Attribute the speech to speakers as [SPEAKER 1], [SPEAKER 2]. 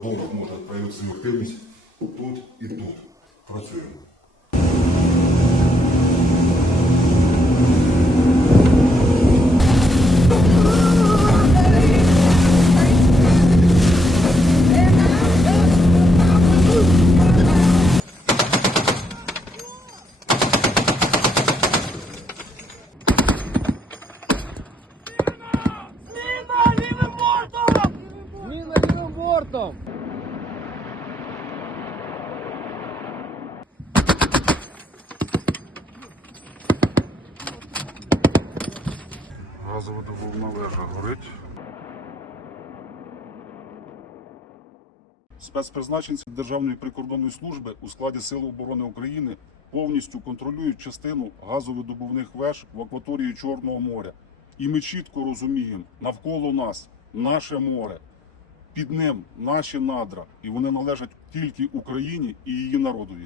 [SPEAKER 1] Ворог може проявити свою активність тут і тут. Працюємо.
[SPEAKER 2] Міна лівим бортом!
[SPEAKER 3] Міна лівим
[SPEAKER 1] вежа горить. Спецпризначенці Державної прикордонної служби у складі Сил оборони України повністю контролюють частину газовидобувних веж в акваторії Чорного моря. І ми чітко розуміємо, навколо нас наше море, під ним наші надра, і вони належать тільки Україні і її народові.